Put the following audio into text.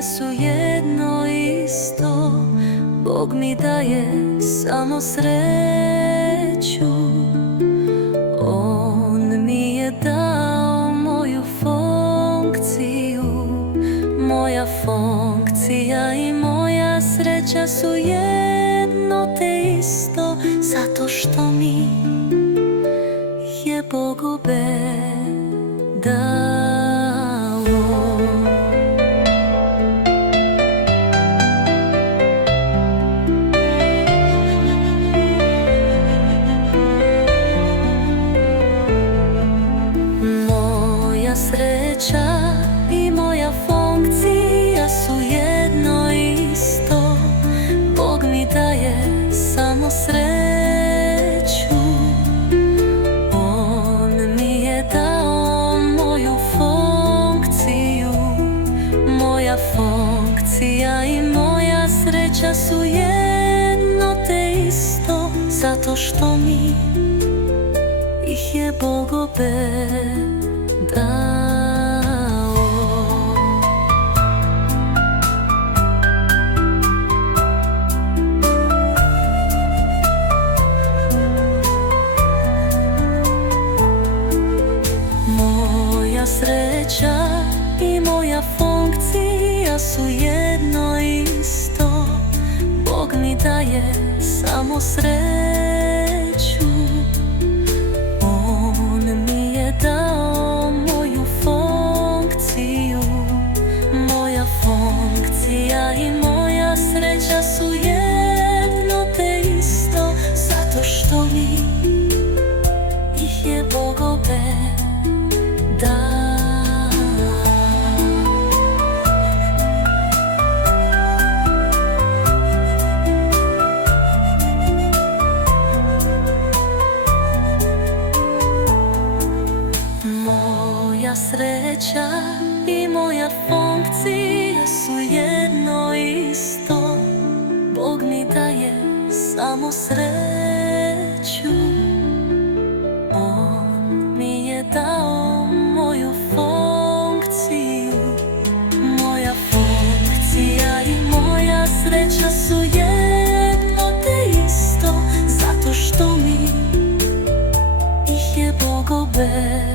funkcija su jedno isto. Bog mi daje samo sreću. On mi je dao moju funkciju. Moja funkcija i moja sreća su jedno te isto, zato što mi je Bog obe dao. Moja sreća i moja funkcija su jedno isto. Bog mi daje samo sreću. On mi je dao moju funkciju. Moja funkcija i moja sreća su jedno te isto, zato što mi ih je Bog obe dao. Moja sreća i moja funkcija su jedno isto. Bog mi daje samo sreću. On mi je dao moju funkciju. Moja funkcija i moja sreća su jedno te isto, zato što mi ih je Bog obe dao. Moja sreća i moja funkcija su jedno isto. Bog mi daje samo sreću. On mi je dao moju funkciju. Moja funkcija i moja sreća su jedno te isto, zato što mi ih je Bog obe